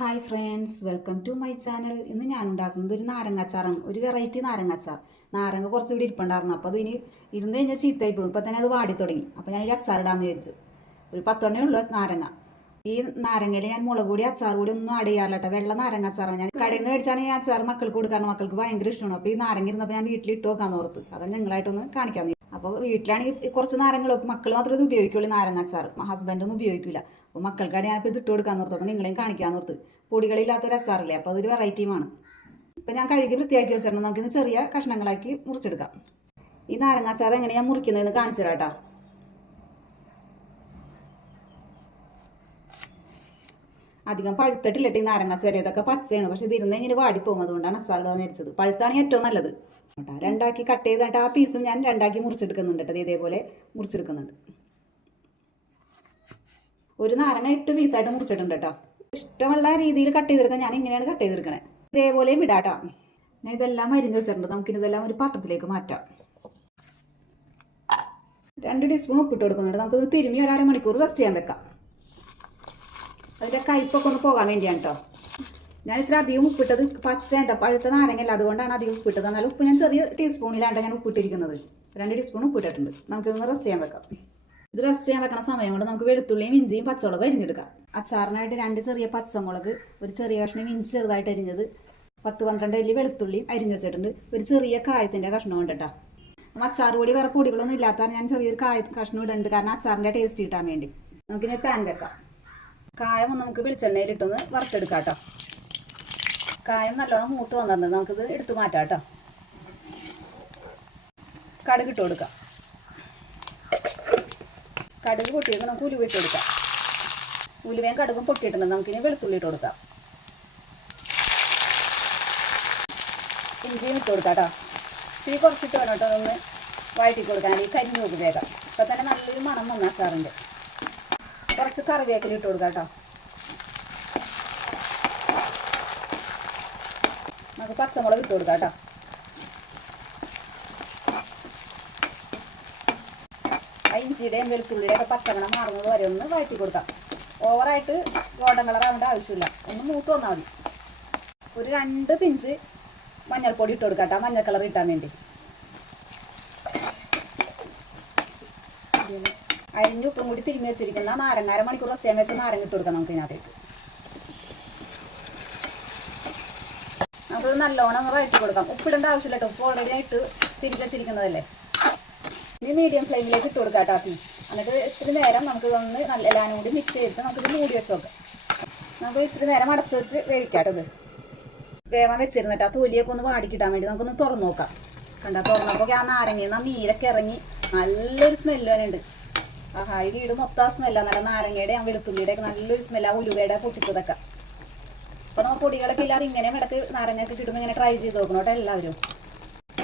Hi friends, welcome to my channel. ഇന്ന് ഞാൻ ഉണ്ടാക്കുന്നത് ഒരു നാരങ്ങാച്ചാറാണ്. ഒരു വെറൈറ്റി നാരങ്ങാച്ചാർ. നാരങ്ങ കുറച്ച് ഇവിടെ ഇരിപ്പുണ്ടായിരുന്നു. അപ്പോൾ അതിന് ഇരുന്ന് കഴിഞ്ഞാൽ ചീത്തയായി പോകും. ഇപ്പോൾ തന്നെ അത് വാടി തുടങ്ങി. അപ്പോൾ ഞാനൊരു അച്ചാറിടാമെന്ന് വിചാരിച്ചു. ഒരു 10 എണ്ണേ ഉള്ളൂ നാരങ്ങ. ഈ നാരങ്ങയിൽ ഞാൻ മുളക് പൊടി അച്ചാർ കൂടി ഒന്നും ആഡ് ചെയ്യാറില്ല കേട്ടോ. വെള്ള നാരങ്ങ അച്ചാറാണ്. ഞാൻ കടയിൽ നിന്ന് മേടിച്ചാണ് ഈ അച്ചാർ മക്കൾക്ക് കൊടുക്കാൻ. മക്കൾക്ക് ഭയങ്കര ഇഷ്ടമാണ്. അപ്പോൾ ഈ നാരങ്ങ ഇരുന്നപ്പോൾ ഞാൻ വീട്ടിൽ ഇട്ട് നോക്കാൻ ഓർത്ത്. അതാണ് നിങ്ങളായിട്ടൊന്ന് കാണിക്കാൻ. അപ്പോൾ വീട്ടിലാണെങ്കിൽ കുറച്ച് നാരങ്ങൾ മക്കൾ മാത്രമേ ഇത് ഉപയോഗിക്കുള്ളൂ. നാരങ്ങ അച്ചാർ ഹസ്ബൻഡൊന്നും ഉപയോഗിക്കില്ല. അപ്പോൾ മക്കൾക്കാണ് ഞാനിപ്പോൾ ഇത് ഇട്ട് കൊടുക്കാൻ ഓർത്ത്. അപ്പോൾ നിങ്ങളെയും കാണിക്കാൻ ഓർത്ത്. പൊടികളില്ലാത്തൊരു അച്ചാറില്ലേ, അപ്പോൾ അതൊരു വെറൈറ്റിയുമാണ്. ഇപ്പം ഞാൻ കഴുകി വൃത്തിയാക്കി വെച്ചിട്ടുണ്ട്. നമുക്കിന്ന് ചെറിയ കഷ്ണങ്ങളാക്കി മുറിച്ചെടുക്കാം. ഈ നാരങ്ങ അച്ചാർ എങ്ങനെയാണ് മുറിക്കുന്നതെന്ന് കാണിച്ചു തരാം കേട്ടോ. അധികം പഴുത്തിട്ടില്ല ഈ നാരങ്ങ അച്ചാർ. ഇതൊക്കെ പച്ചയാണ്, പക്ഷെ ഇത് ഇരുന്ന് ഇങ്ങനെ വാടിപ്പോകും. അതുകൊണ്ടാണ് അച്ചാറിടാൻ നേരിച്ചത്. പഴുത്താണ് ഏറ്റവും നല്ലത് കേട്ടോ. രണ്ടാക്കി കട്ട് ചെയ്തിട്ട് ആ പീസും ഞാൻ രണ്ടാക്കി മുറിച്ചെടുക്കുന്നുണ്ട് കേട്ടോ. ഇതേപോലെ മുറിച്ചെടുക്കുന്നുണ്ട്. ഒരു നാരങ്ങ 8 പീസായിട്ട് മുറിച്ചിട്ടുണ്ട് കേട്ടോ. ഇഷ്ടമുള്ള രീതിയിൽ കട്ട് ചെയ്തെടുക്കാൻ ഞാൻ ഇങ്ങനെയാണ് കട്ട് ചെയ്തെടുക്കണേ. ഇതേപോലെയും വിടാട്ടോ. ഞാൻ ഇതെല്ലാം അരിഞ്ഞ് വെച്ചിട്ടുണ്ട്. നമുക്കിതെല്ലാം ഒരു പാത്രത്തിലേക്ക് മാറ്റാം. 2 ടീസ്പൂൺ ഉപ്പിട്ട് കൊടുക്കുന്നുണ്ട്. നമുക്കിത് തിരുമ്മി ഒരു അരമണിക്കൂർ റെസ്റ്റ് ചെയ്യാൻ വെക്കാം. അതിൻ്റെ കയ്പ്പൊക്കെ ഒന്ന് പോകാൻ വേണ്ടിയാണ് കേട്ടോ. ഞാൻ ഇത്ര അധികം ഉപ്പിട്ടത് പച്ചേണ്ട പഴുത്ത നാരങ്ങയല്ല, അതുകൊണ്ടാണ് അധികം ഉപ്പിട്ടത്. എന്നാലും ഉപ്പ് ഞാൻ ചെറിയ ടീസ്പൂണിലാണ് ഞാൻ ഉപ്പിട്ടിരിക്കുന്നത്. 2 ടീസ്പൂൺ ഉപ്പിട്ടിട്ടുണ്ട്. നമുക്കിതൊന്ന് റെസ്റ്റ് ചെയ്യാൻ വെക്കാം. ഇത് റെസ്റ്റ് ചെയ്യാൻ വെക്കണ സമയം കൊണ്ട് നമുക്ക് വെളുത്തുള്ളിയും ഇഞ്ചിയും പച്ചമുളക് അരിഞ്ഞെടുക്കാം. അച്ചാറിനായിട്ട് 2 ചെറിയ പച്ചമുളക്, ഒരു ചെറിയ കഷ്ണം ഇഞ്ചി ചെറുതായിട്ട് അരിഞ്ഞത്, 10-12 അല്ലി വെളുത്തുള്ളിയും അരിഞ്ഞ് വെച്ചിട്ടുണ്ട്. ഒരു ചെറിയ കായത്തിൻ്റെ കഷ്ണം ഉണ്ട് കേട്ടോ. അച്ചാർ പൊടി വേറെ പൊടികളൊന്നും ഇല്ലാത്ത ഞാൻ ചെറിയൊരു കഷ്ണം ഇടുന്നുണ്ട്, കാരണം അച്ചാറിൻ്റെ ടേസ്റ്റ് കിട്ടാൻ വേണ്ടി. നമുക്കിനി പാൻ വെക്കാം. കായം നമുക്ക് വെളിച്ചെണ്ണയിലിട്ടൊന്ന് വറുത്തെടുക്കാം കേട്ടോ. കായം നല്ലോണം മൂത്ത് വന്നിട്ടുണ്ട്. നമുക്കിത് എടുത്തു മാറ്റാം കേട്ടോ. കടുക് ഇട്ട് കൊടുക്കാം. കടുക് പൊട്ടിയിട്ട് നമുക്ക് ഉലുവ ഇട്ട് കൊടുക്കാം. ഉലുവയും കടുകും പൊട്ടിയിട്ടുണ്ട്. നമുക്കിനി വെളുത്തുള്ളി ഇട്ട് കൊടുക്കാം. ഇഞ്ചിയും ഇട്ട് കൊടുക്കാം കേട്ടോ. തീ കുറച്ചിട്ട് വേണം കേട്ടോ ഒന്ന് വഴറ്റി കൊടുക്കാൻ. ഈ കരിഞ്ഞു നോക്കി വേഗം. ഇപ്പം തന്നെ നല്ലൊരു മണം വന്ന അച്ചാറിൻ്റെ. കുറച്ച് കറിവേപ്പില ഇട്ട് കൊടുക്കാം കേട്ടോ. നമുക്ക് പച്ചമുളക് ഇട്ട് കൊടുക്കാം കേട്ടോ. ഇഞ്ചിയുടെയും വെളുത്തുള്ളിയുടെ ഒക്കെ പച്ചമണം മാറുന്നത് വരെ ഒന്ന് വഴറ്റി കൊടുക്കാം. ഓവറായിട്ട് ഗോൾഡൻ കളർ ആവേണ്ട ആവശ്യമില്ല. ഒന്ന് മൂത്ത് വന്നാൽ മതി. ഒരു 2 പിഞ്ച് മഞ്ഞൾപ്പൊടി ഇട്ട് കൊടുക്കാം കേട്ടോ, മഞ്ഞൾ കളർ ഇട്ടാൻ വേണ്ടി. അരിഞ്ഞ് ഉപ്പും കൂടി തിരുമ്മി വെച്ചിരിക്കുന്ന നാരങ്ങ അരമണിക്കൂർ റെസ്റ്റ് ചെയ്യാൻ വെച്ച നാരങ്ങ ഇട്ട് കൊടുക്കാം നമുക്ക് ഇതിനകത്തേക്ക്. നമുക്ക് നല്ലോണം വഴറ്റി കൊടുക്കാം. ഉപ്പിടേണ്ട ആവശ്യമില്ല കേട്ടോ. ഉപ്പ് ഓൾറെഡി ആയിട്ട് തിരിച്ച് വെച്ചിരിക്കുന്നതല്ലേ. ഇനി മീഡിയം ഫ്ലെയിമിലേക്ക് ഇട്ട് കൊടുക്കാം കേട്ടോ തീ. എന്നിട്ട് ഇത്തിരി നേരം നമുക്ക് ഇതൊന്ന് നല്ല എല്ലാം കൂടി മിക്സ് ചെയ്തിട്ട് നമുക്കിത് മൂടി വെച്ച് നോക്കാം. നമുക്ക് ഇത്തിരി നേരം അടച്ചു വെച്ച് വേവിക്കാം. ഇത് വേവാൻ വെച്ചിരുന്നിട്ട് ആ തൊലിയൊക്കെ ഒന്ന് വാടിക്കിട്ടാൻ വേണ്ടി നമുക്കൊന്ന് തുറന്നു നോക്കാം. കണ്ടാൽ തുറന്നപ്പോൾ ആ നാരങ്ങയിൽ നിന്ന് നീരൊക്കെ ഇറങ്ങി നല്ലൊരു സ്മെല്ല് തന്നെ ഉണ്ട്. ആഹാ, ഈ വീട് മൊത്തം ആ സ്മെല്ലാണ്. നല്ല നാരങ്ങയുടെ ആ വെളുത്തുള്ളിയുടെ ഒക്കെ നല്ലൊരു സ്മെല്ല്, ആ ഉലുവയുടെ പൊട്ടിച്ചതൊക്കെ. അപ്പോൾ നമ്മൾ പൊടികളൊക്കെ ഇല്ലാതെ ഇങ്ങനെ ഇടയ്ക്ക് നാരങ്ങയൊക്കെ കിട്ടുമ്പോൾ ഇങ്ങനെ ട്രൈ ചെയ്ത് നോക്കണം കേട്ടോ എല്ലാവരും.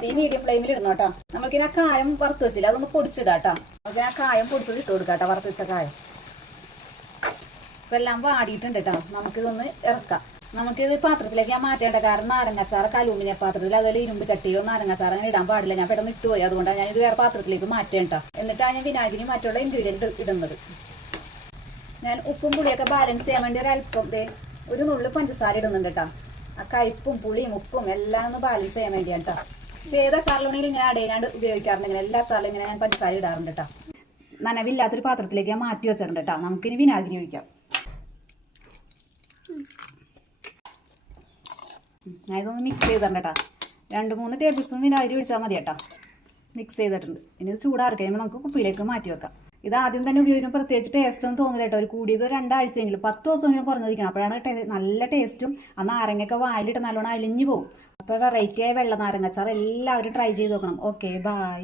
ഈ മീഡിയം ഫ്ലെയിമിൽ ഇടണം കേട്ടോ. നമുക്കിനി ആ കായം വറുത്ത് വെച്ചില്ല, അതൊന്ന് പൊടിച്ചിടാം കേട്ടോ. നമുക്ക് ആ കായം പൊടിച്ചത് ഇട്ട് കൊടുക്കാം കേട്ടോ, വറുത്ത് വെച്ച കായം. ഇപ്പം എല്ലാം വാടിയിട്ടുണ്ട് കേട്ടോ. നമുക്കിതൊന്ന് ഇറക്കാം. നമുക്കിത് പാത്രത്തിലേക്ക് ഞാൻ മാറ്റേണ്ട, കാരണം നാരങ്ങാച്ചാറൊക്കെ അലൂമിനിയം പാത്രത്തിൽ, അതുപോലെ ഇരുമ്പ് ചട്ടിയിലോ നാരങ്ങാച്ചാർ അങ്ങനെ ഇടാൻ പാടില്ല. ഞാൻ പെട്ടെന്ന് ഇട്ടുപോയി, അതുകൊണ്ടാണ് ഞാനിത് വേറെ പാത്രത്തിലേക്ക് മാറ്റേണ്ട. എന്നിട്ടാണ് ഞാൻ വിനാഗിരി മറ്റുള്ള ഇൻഗ്രീഡിയൻറ്റ് ഇടുന്നത്. ഞാൻ ഉപ്പും പുളിയൊക്കെ ബാലൻസ് ചെയ്യാൻ വേണ്ടി ഒരല്പം ഒരു നുള്ളി പഞ്ചസാര ഇടുന്നുണ്ട് കേട്ടോ. ആ കയ്പും പുളിയും ഉപ്പും എല്ലാം ഒന്ന് ബാലൻസ് ചെയ്യാൻ വേണ്ടിയാണ് കേട്ടോ. ഏത് അച്ചാറിലാണെങ്കിൽ ഇങ്ങനെ അടയിലാണ്ട് ഉപയോഗിക്കാറുണ്ട്. ഇങ്ങനെ എല്ലാ അച്ചാറിലും ഇങ്ങനെ ഞാൻ പഞ്ചസാര ഇടാറുണ്ട് കേട്ടോ. നനവില്ലാത്തൊരു പാത്രത്തിലേക്ക് ഞാൻ മാറ്റി വെച്ചിട്ടുണ്ട് കേട്ടോ. നമുക്കിനി വിനാഗിരി ഒഴിക്കാം. ഞാൻ ഇതൊന്ന് മിക്സ് ചെയ്തിട്ടുണ്ട് കേട്ടോ. 2-3 ടേബിൾ സ്പൂൺ വിനാഗിരി ഒഴിച്ചാൽ മതി കേട്ടോ. മിക്സ് ചെയ്തിട്ടുണ്ട്. ഇനി ഇത് ചൂടാറി കഴിയുമ്പോൾ നമുക്ക് കുപ്പിയിലേക്ക് മാറ്റി വെക്കാം. ഇത് ആദ്യം തന്നെ ഉപയോഗിക്കുമ്പോൾ പ്രത്യേകിച്ച് ടേസ്റ്റൊന്നും തോന്നില്ല കേട്ടോ. ഒരു കൂടിയത് 2 ആഴ്ചയെങ്കിലും 10 ദിവസമെങ്കിലും കുറഞ്ഞിരിക്കണം. അപ്പോഴാണ് നല്ല ടേസ്റ്റും ആ നാരങ്ങയൊക്കെ വായിലിട്ട് നല്ലോണം അലിഞ്ഞു പോകും. അപ്പോൾ വെറൈറ്റി ആയ വെള്ള നാരങ്ങച്ചാർ എല്ലാവരും ട്രൈ ചെയ്ത് നോക്കണം. Okay, by.